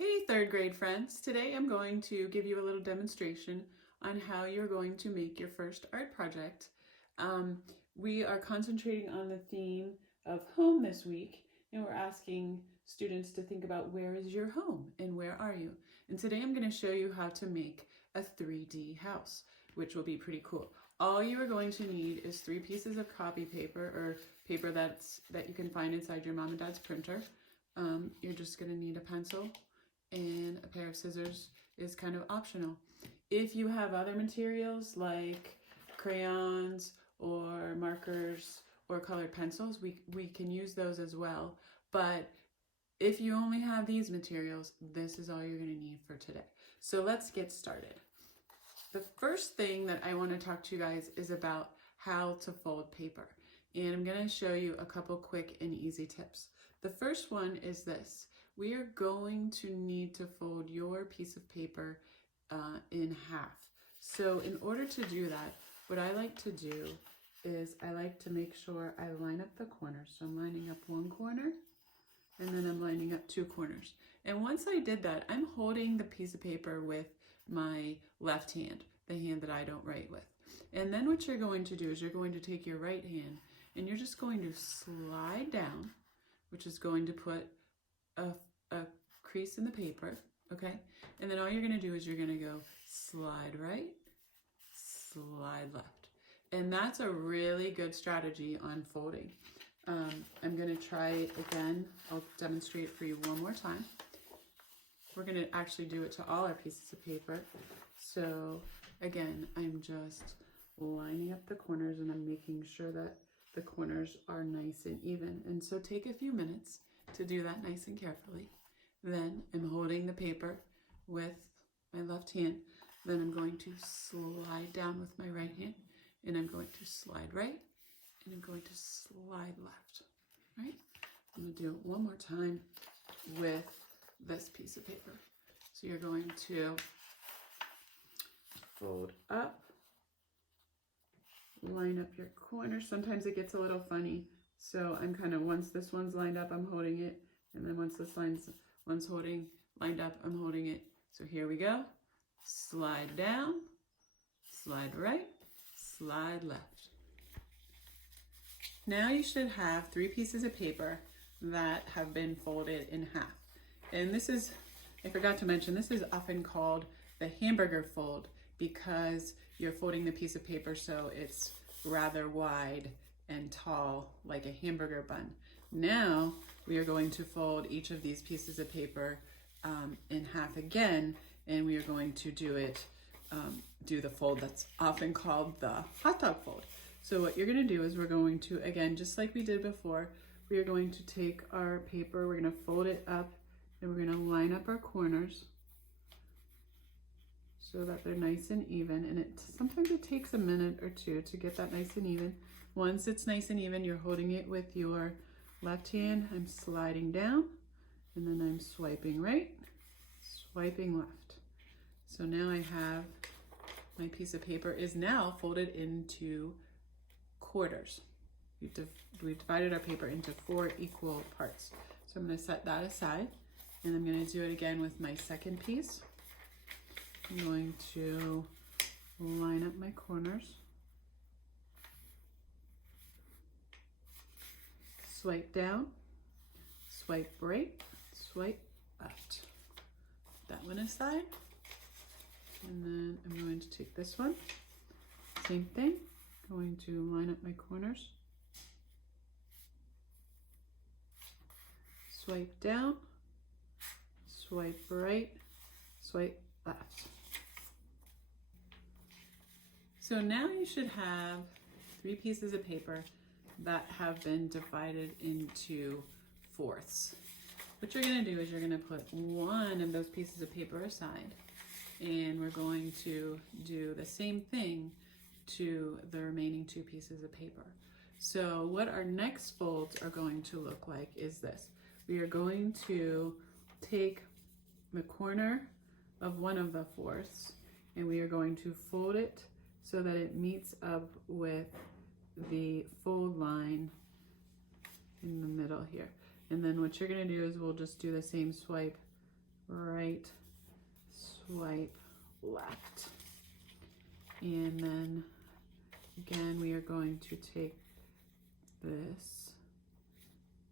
Hey third grade friends, today I'm going to give you a little demonstration on how you're going to make your first art project. We are concentrating on the theme of home this week, and we're asking students to think about where is your home and where are you. And today I'm going to show you how to make a 3D house, which will be pretty cool. All you are going to need is 3 pieces of copy paper or paper that you can find inside your mom and dad's printer. You're just going to need a pencil, and a pair of scissors is kind of optional. If you have other materials like crayons or markers or colored pencils, we can use those as well. But if you only have these materials, this is all you're going to need for today. So let's get started. The first thing that I want to talk to you guys is about how to fold paper. And I'm going to show you a couple quick and easy tips. The first one is this. We are going to need to fold your piece of paper in half. So in order to do that, what I like to do is I like to make sure I line up the corners. So I'm lining up one corner and then I'm lining up 2 corners. And once I did that, I'm holding the piece of paper with my left hand, the hand that I don't write with. And then what you're going to do is you're going to take your right hand and you're just going to slide down, which is going to put a crease in the paper, okay? And then all you're gonna do is you're gonna go slide right, slide left. And that's a really good strategy on folding. I'm gonna try it again. I'll demonstrate it for you one more time. We're gonna actually do it to all our pieces of paper. So again, I'm just lining up the corners and I'm making sure that the corners are nice and even. And so take a few minutes to do that nice and carefully. Then I'm holding the paper with my left hand. Then I'm going to slide down with my right hand, and I'm going to slide right, and I'm going to slide left, right? I'm gonna do it one more time with this piece of paper. So you're going to fold up, line up your corners. Sometimes it gets a little funny. So I'm kind of, once this one's lined up, I'm holding it. And then once this one's lined up, I'm holding it. So here we go. Slide down, slide right, slide left. Now you should have 3 pieces of paper that have been folded in half. And this is, I forgot to mention, this is often called the hamburger fold because you're folding the piece of paper so it's rather wide and tall like a hamburger bun. Now we are going to fold each of these pieces of paper in half again, and we are going to do the fold that's often called the hot dog fold. So what you're going to do is we're going to, again, just like we did before, we are going to take our paper, we're going to fold it up, and we're going to line up our corners so that they're nice and even. And sometimes it takes a minute or 2 to get that nice and even. Once it's nice and even, you're holding it with your left hand. I'm sliding down, and then I'm swiping right, swiping left. So now I have my piece of paper is now folded into quarters. We've divided our paper into 4 equal parts. So I'm going to set that aside, and I'm going to do it again with my second piece. I'm going to line up my corners, swipe down, swipe right, swipe left. Put that one aside. And then I'm going to take this one. Same thing. Going to line up my corners. Swipe down, swipe right, swipe left. So now you should have 3 pieces of paper that have been divided into fourths. What you're going to do is you're going to put one of those pieces of paper aside, and we're going to do the same thing to the remaining 2 pieces of paper. So what our next folds are going to look like is this. We are going to take the corner of one of the fourths, and we are going to fold it so that it meets up with the fold line in the middle here. And then what you're going to do is we'll just do the same swipe right, swipe left. And then again, we are going to take this,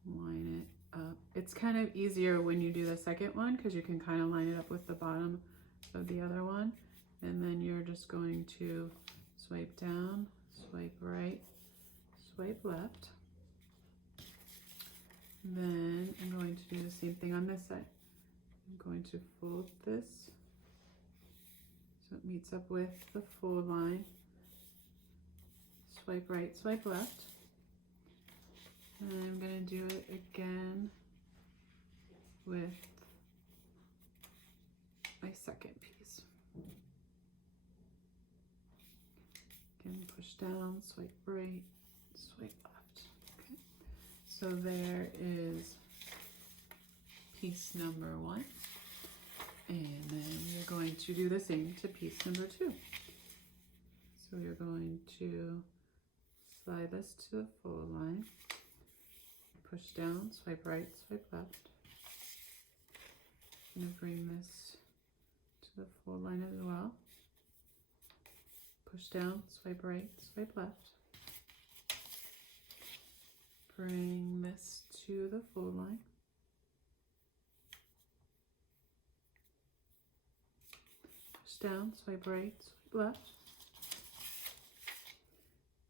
line it up. It's kind of easier when you do the second one because you can kind of line it up with the bottom of the other one. And then you're just going to swipe down, swipe right, swipe left. Then I'm going to do the same thing on this side. I'm going to fold this so it meets up with the fold line. Swipe right, swipe left. And I'm going to do it again with my second piece. Again, push down, swipe right, swipe left. Okay. So there is piece number 1. And then we're going to do the same to piece number 2. So you're going to slide this to the fold line, push down, swipe right, swipe left. I'm going to bring this to the fold line as well. Push down, swipe right, swipe left. Bring this to the fold line. Push down, swipe right, swipe left.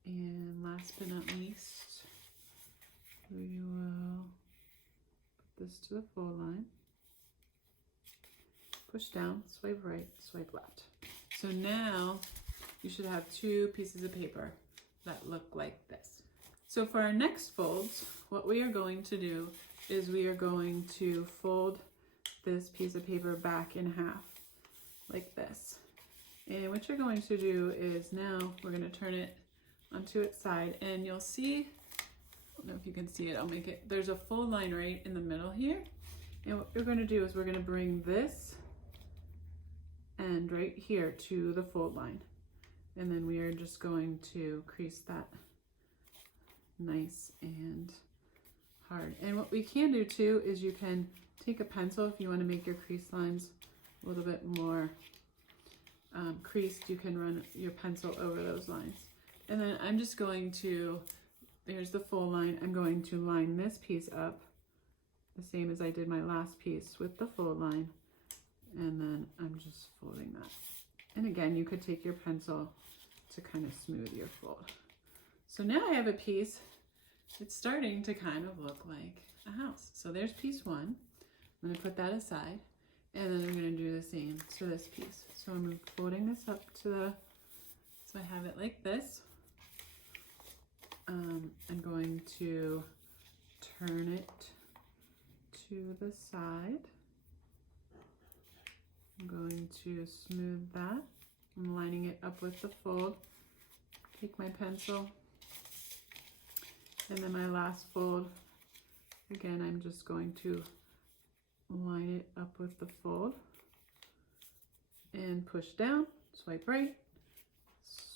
And last but not least, we will put this to the fold line. Push down, swipe right, swipe left. So now you should have 2 pieces of paper that look like this. So for our next folds, what we are going to do is we are going to fold this piece of paper back in half like this. And what you're going to do is now we're going to turn it onto its side, and you'll see, I don't know if you can see it, I'll make it, there's a fold line right in the middle here. And what we're going to do is we're going to bring this end right here to the fold line. And then we are just going to crease that nice and hard. And what we can do too is you can take a pencil if you want to make your crease lines a little bit more creased. You can run your pencil over those lines. And then I'm just going to, there's the fold line, I'm going to line this piece up the same as I did my last piece with the fold line. And then I'm just folding that. And again, you could take your pencil to kind of smooth your fold. So now I have a piece, it's starting to kind of look like a house. So there's piece 1. I'm going to put that aside, and then I'm going to do the same to this piece. So I'm folding this up to the, so I have it like this. I'm going to turn it to the side. I'm going to smooth that. I'm lining it up with the fold. Take my pencil. And then my last fold, again, I'm just going to line it up with the fold and push down, swipe right,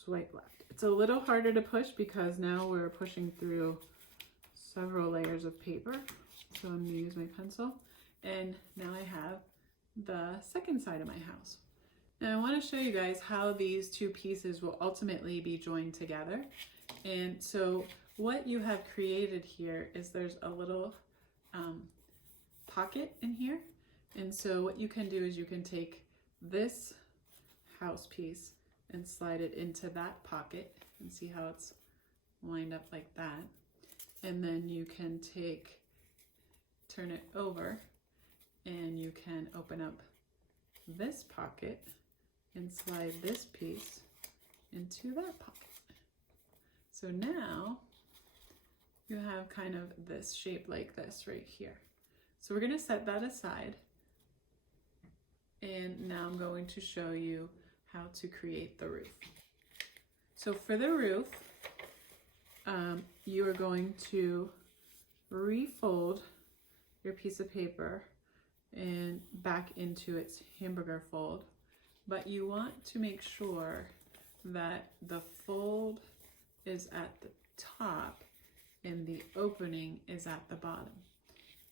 swipe left. It's a little harder to push because now we're pushing through several layers of paper. So I'm going to use my pencil. And now I have the second side of my house. Now I want to show you guys how these 2 pieces will ultimately be joined together. And so what you have created here is there's a little pocket in here. And so what you can do is you can take this house piece and slide it into that pocket and see how it's lined up like that. And then you can turn it over, and you can open up this pocket and slide this piece into that pocket. So now you have kind of this shape like this right here. So we're going to set that aside. And now I'm going to show you how to create the roof. So for the roof, you are going to refold your piece of paper and back into its hamburger fold, but you want to make sure that the fold is at the top and the opening is at the bottom.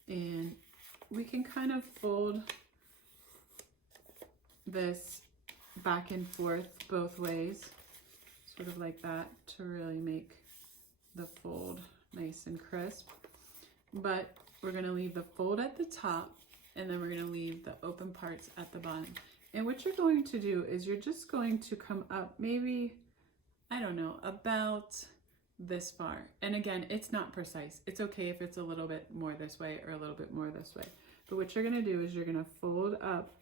And we can kind of fold this back and forth both ways, sort of like that, to really make the fold nice and crisp. But we're going to leave the fold at the top, and then we're going to leave the open parts at the bottom. And what you're going to do is you're just going to come up maybe, I don't know, about this far. And again, it's not precise. It's okay if it's a little bit more this way or a little bit more this way. But what you're going to do is you're going to fold up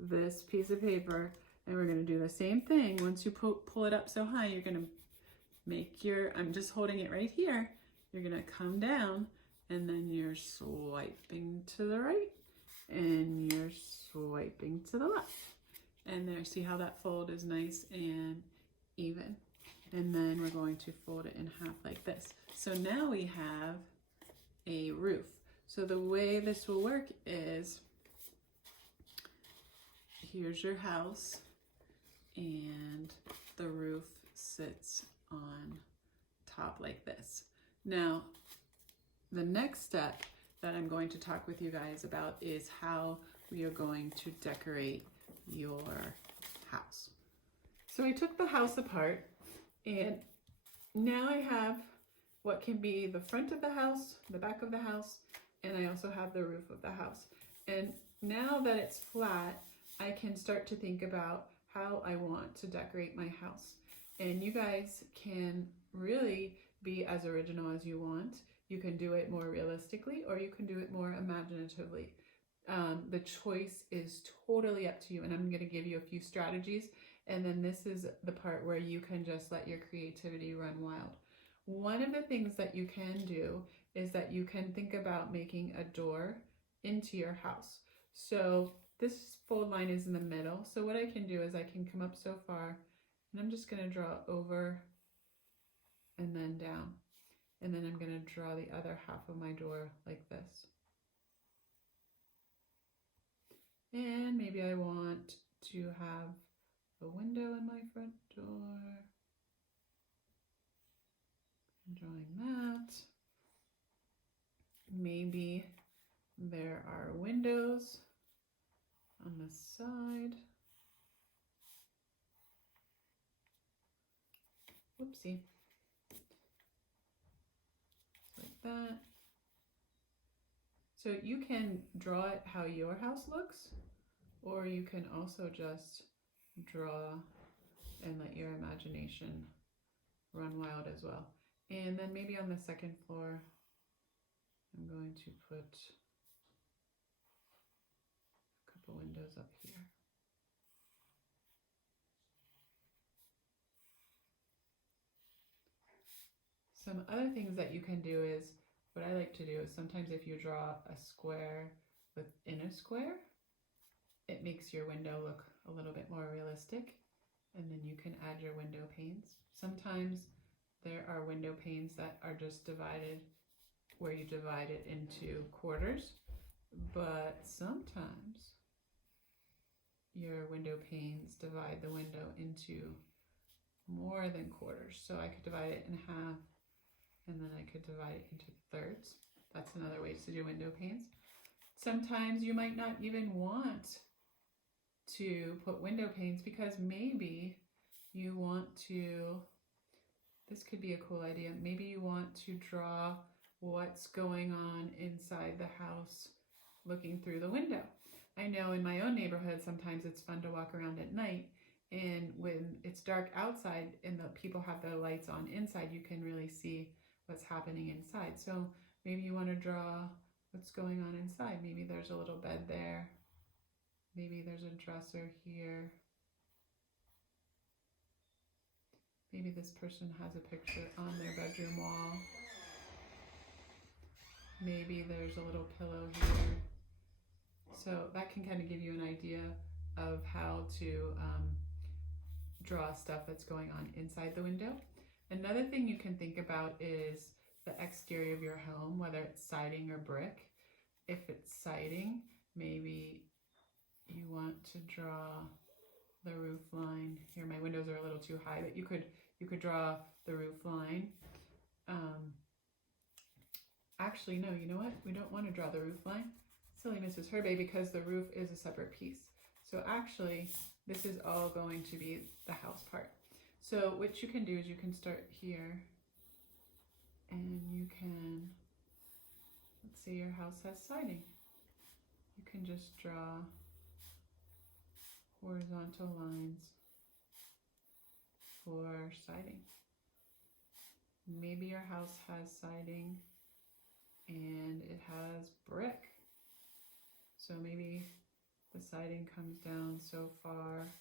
this piece of paper, and we're going to do the same thing. Once you pull it up so high, you're going to make your, I'm just holding it right here. You're going to come down, and then you're swiping to the right, and you're swiping to the left. And there, see how that fold is nice and even. And then we're going to fold it in half like this. So now we have a roof. So the way this will work is, here's your house, and the roof sits on top like this. Now, the next step that I'm going to talk with you guys about is how we are going to decorate your house. So I took the house apart, and now I have what can be the front of the house, the back of the house, and I also have the roof of the house. And now that it's flat, I can start to think about how I want to decorate my house. And you guys can really be as original as you want. You can do it more realistically, or you can do it more imaginatively. The choice is totally up to you, and I'm going to give you a few strategies, and then this is the part where you can just let your creativity run wild. One of the things that you can do is that you can think about making a door into your house. So this fold line is in the middle, so what I can do is I can come up so far, and I'm just going to draw over and then down, and then I'm going to draw the other half of my door like this. And maybe I want to have a window in my front door. I'm drawing that. Maybe there are windows on the side. Whoopsie. Like that. So you can draw it how your house looks, or you can also just draw and let your imagination run wild as well. And then maybe on the second floor, I'm going to put a couple windows up here. Some other things that you can do is, what I like to do is sometimes if you draw a square within a square, it makes your window look a little bit more realistic, and then you can add your window panes. Sometimes there are window panes that are just divided, where you divide it into quarters, but sometimes your window panes divide the window into more than quarters. So I could divide it in half, and then I could divide it into thirds. That's another way to do window panes. Sometimes you might not even want to put window panes because maybe you want to, this could be a cool idea, maybe you want to draw what's going on inside the house looking through the window. I know in my own neighborhood sometimes it's fun to walk around at night, and when it's dark outside and the people have their lights on inside, you can really see what's happening inside. So maybe you want to draw what's going on inside. Maybe there's a little bed there. Maybe there's a dresser here. Maybe this person has a picture on their bedroom wall. Maybe there's a little pillow here. So that can kind of give you an idea of how to draw stuff that's going on inside the window. Another thing you can think about is the exterior of your home, whether it's siding or brick. If it's siding, maybe you want to draw the roof line. Here, my windows are a little too high, but you could draw the roof line. Actually, no, you know what? We don't want to draw the roof line. Silly Mrs. Herbay, because the roof is a separate piece. So actually, this is all going to be the house part. So what you can do is you can start here, and you can, let's say your house has siding. You can just draw horizontal lines for siding. Maybe your house has siding and it has brick. So maybe the siding comes down so far,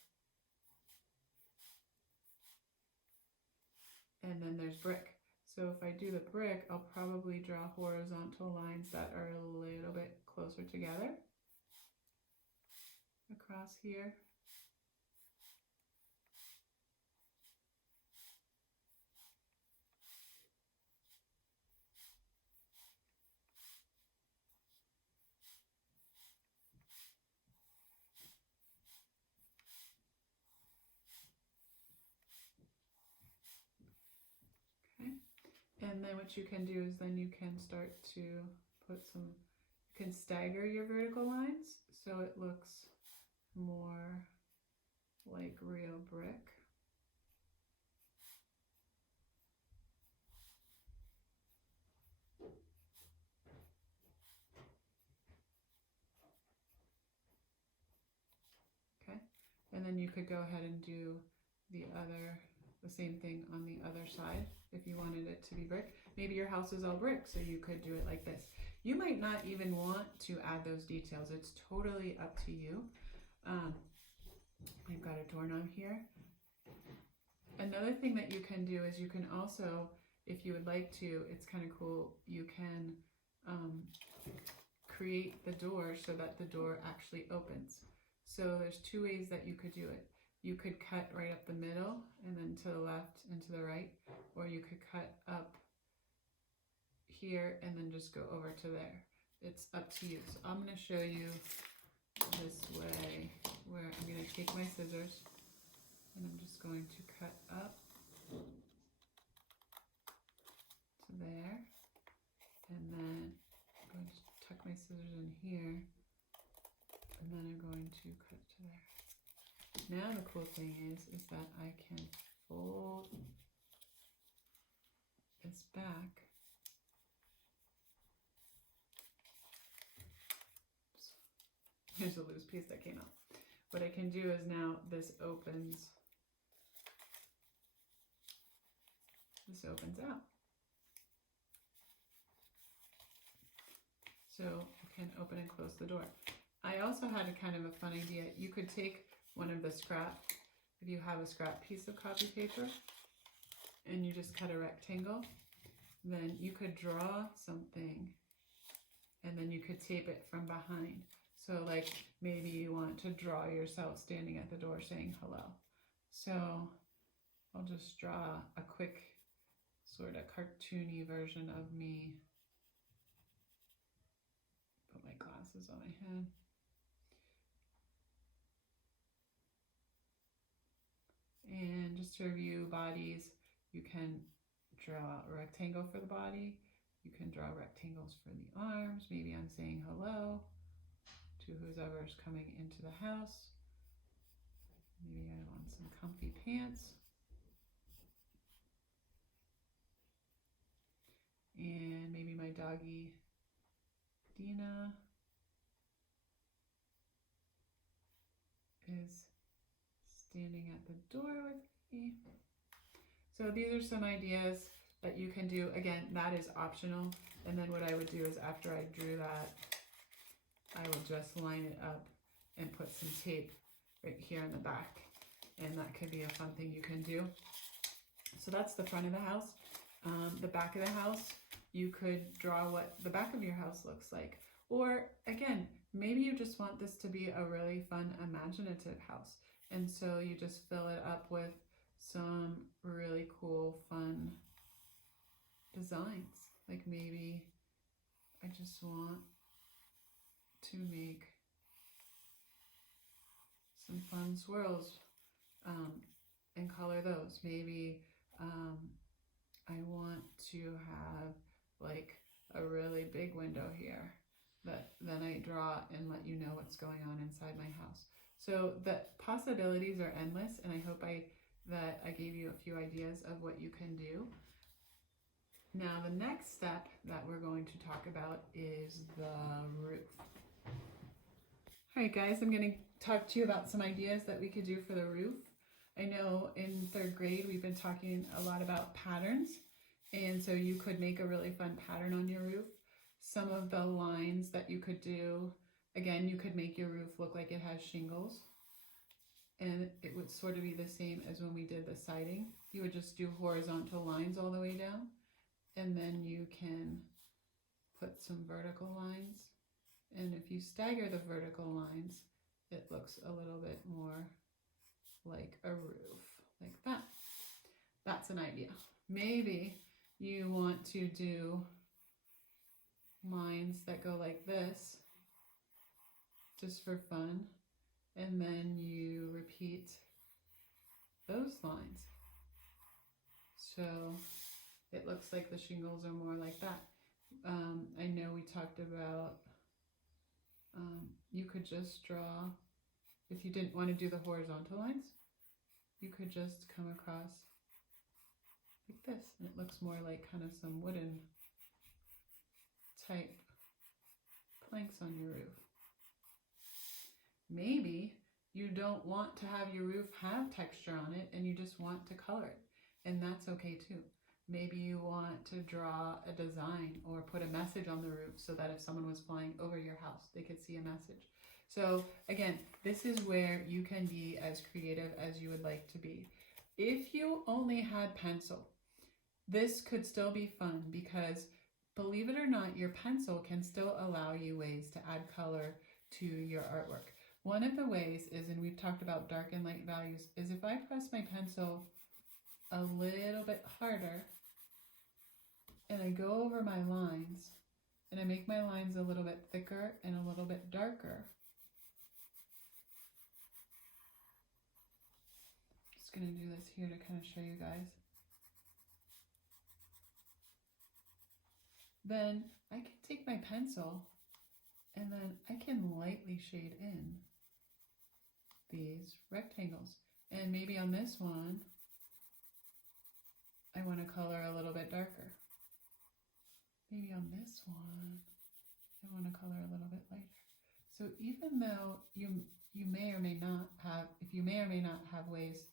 and then there's brick. So if I do the brick, I'll probably draw horizontal lines that are a little bit closer together across here. Okay. And then what you can do is then you can start to put some, you can stagger your vertical lines so it looks more like real brick. Okay, and then you could go ahead and do the same thing on the other side if you wanted it to be brick. Maybe your house is all brick, so you could do it like this. You might not even want to add those details. It's totally up to you. I've got a doorknob here. Another thing that you can do is you can also, if you would like to, it's kind of cool, you can create the door so that the door actually opens. So there's two ways that you could do it. You could cut right up the middle and then to the left and to the right, or you could cut up here and then just go over to there. It's up to you. So I'm going to show you this way where I'm going to take my scissors and I'm just going to cut up to there, and then I'm going to tuck my scissors in here, and then I'm going to cut to there. Now the cool thing is that I can fold this back. Oops. Here's a loose piece that came out. What I can do is now this opens out. So you can open and close the door. I also had a kind of a fun idea. You could take one of the scrap, if you have a scrap piece of copy paper, and you just cut a rectangle, then you could draw something and then you could tape it from behind. So like maybe you want to draw yourself standing at the door saying hello. So I'll just draw a quick sort of cartoony version of me. Put my glasses on my head. And just to review bodies, you can draw a rectangle for the body. You can draw rectangles for the arms. Maybe I'm saying hello to whoever's coming into the house. Maybe I want some comfy pants. And maybe my doggy Dina is standing at the door with me. So these are some ideas that you can do. Again, that is optional. And then what I would do is after I drew that, I would just line it up and put some tape right here in the back. And that could be a fun thing you can do. So that's the front of the house. The back of the house, you could draw what the back of your house looks like. Or again, maybe you just want this to be a really fun, imaginative house. And so you just fill it up with some really cool, fun designs. Like maybe I just want to make some fun swirls and color those. Maybe I want to have like a really big window here that then I draw and let you know what's going on inside my house. So the possibilities are endless, and I hope that I gave you a few ideas of what you can do. Now the next step that we're going to talk about is the roof. All right guys, I'm going to talk to you about some ideas that we could do for the roof. I know in 3rd grade we've been talking a lot about patterns, and so you could make a really fun pattern on your roof. Some of the lines that you could do, again, you could make your roof look like it has shingles, and it would sort of be the same as when we did the siding. You would just do horizontal lines all the way down, and then you can put some vertical lines. And if you stagger the vertical lines, it looks a little bit more like a roof, like that. That's an idea. Maybe you want to do lines that go like this, just for fun, and then you repeat those lines. So it looks like the shingles are more like that. I know we talked about, you could just draw, if you didn't want to do the horizontal lines, you could just come across like this, and it looks more like kind of some wooden type planks on your roof. Maybe you don't want to have your roof have texture on it and you just want to color it, and that's okay too. Maybe you want to draw a design or put a message on the roof so that if someone was flying over your house, they could see a message. So again, this is where you can be as creative as you would like to be. If you only had pencil, this could still be fun because, believe it or not, your pencil can still allow you ways to add color to your artwork. One of the ways is, and we've talked about dark and light values, is if I press my pencil a little bit harder and I go over my lines and I make my lines a little bit thicker and a little bit darker. Just going to do this here to kind of show you guys. Then I can take my pencil and then I can lightly shade in these rectangles. And maybe on this one, I want to color a little bit darker. Maybe on this one, I want to color a little bit lighter. So even though you may or may not have, if you may or may not have ways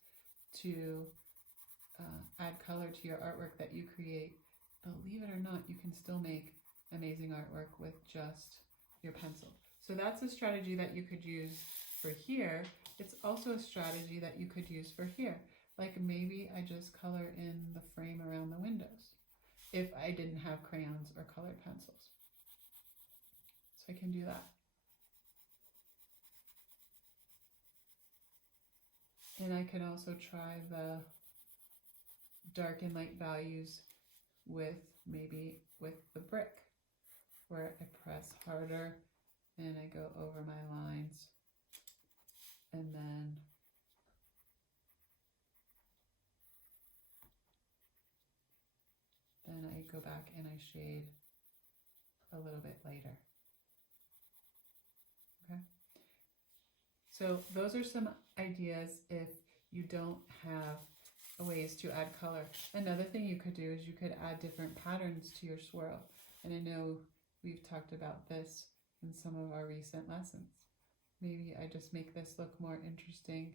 to add color to your artwork that you create, believe it or not, you can still make amazing artwork with just your pencil. So that's a strategy that you could use for here. It's also a strategy that you could use for here. Like maybe I just color in the frame around the windows if I didn't have crayons or colored pencils. So I can do that. And I can also try the dark and light values with maybe with the brick, where I press harder and I go over my lines, and then I go back and I shade a little bit later. Okay, so those are some ideas if you don't have ways to add color. Another thing you could do is you could add different patterns to your swirl. And I know we've talked about this in some of our recent lessons. Maybe I just make this look more interesting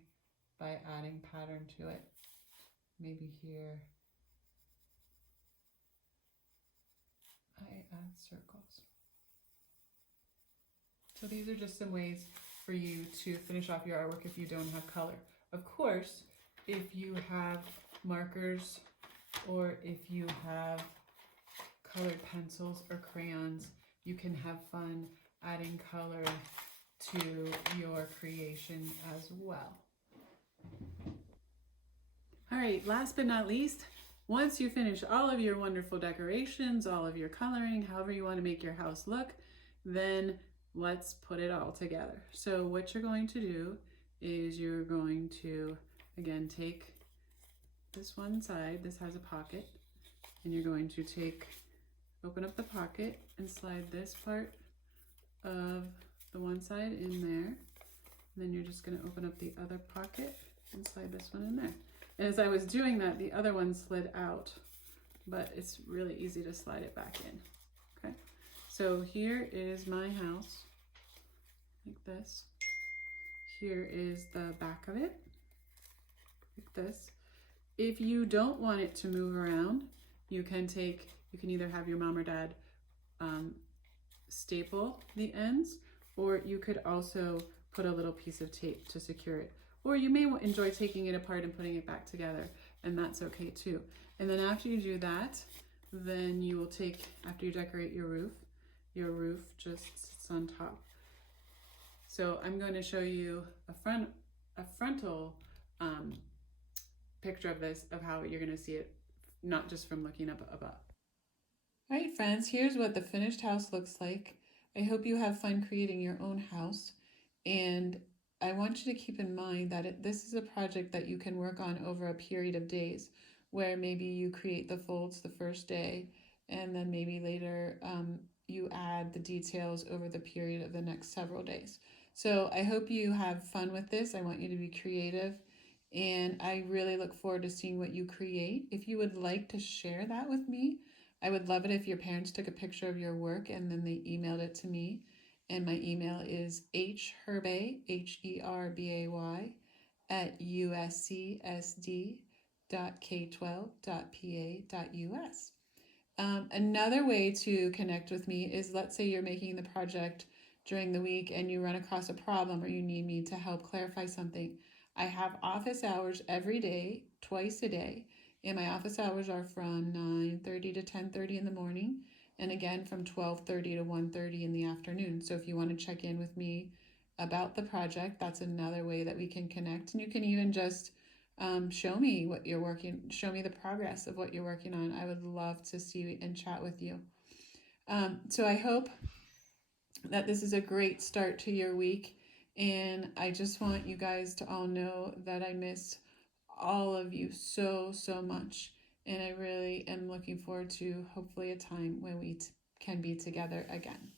by adding pattern to it. Maybe here I add circles. So these are just some ways for you to finish off your artwork if you don't have color. Of course, if you have markers or if you have colored pencils or crayons, you can have fun adding color to your creation as well. All right, last but not least, once you finish all of your wonderful decorations, all of your coloring, however you want to make your house look, then let's put it all together. So what you're going to do is you're going to, again, take this one side, this has a pocket, and you're going to open up the pocket and slide this part of the one side in there, And then you're just going to open up the other pocket and slide this one in there. And as I was doing that, the other one slid out, but it's really easy to slide it back in. Okay, so here is my house, like this. Here is the back of it, like this. If you don't want it to move around, you can either have your mom or dad staple the ends, or you could also put a little piece of tape to secure it. Or you may enjoy taking it apart and putting it back together, and that's okay too. And then after you do that, then you will take, after you decorate your roof just sits on top. So I'm going to show you a frontal picture of this, of how you're going to see it, not just from looking up above. All right, friends, here's what the finished house looks like. I hope you have fun creating your own house. And I want you to keep in mind that this is a project that you can work on over a period of days, where maybe you create the folds the first day, and then maybe later you add the details over the period of the next several days. So I hope you have fun with this. I want you to be creative, and I really look forward to seeing what you create. If you would like to share that with me, I would love it if your parents took a picture of your work and then they emailed it to me. And my email is herbay, Herbay, at uscsd.k12.pa.us. Another way to connect with me is, let's say you're making the project during the week and you run across a problem or you need me to help clarify something. I have office hours every day, twice a day, and my office hours are from 9:30 to 10:30 in the morning, and again from 12:30 to 1:30 in the afternoon. So if you want to check in with me about the project, that's another way that we can connect. And you can even just show me what you're show me the progress of what you're working on. I would love to see and chat with you. So I hope that this is a great start to your week, and I just want you guys to all know that I miss all of you so much, and I really am looking forward to hopefully a time when we can be together again.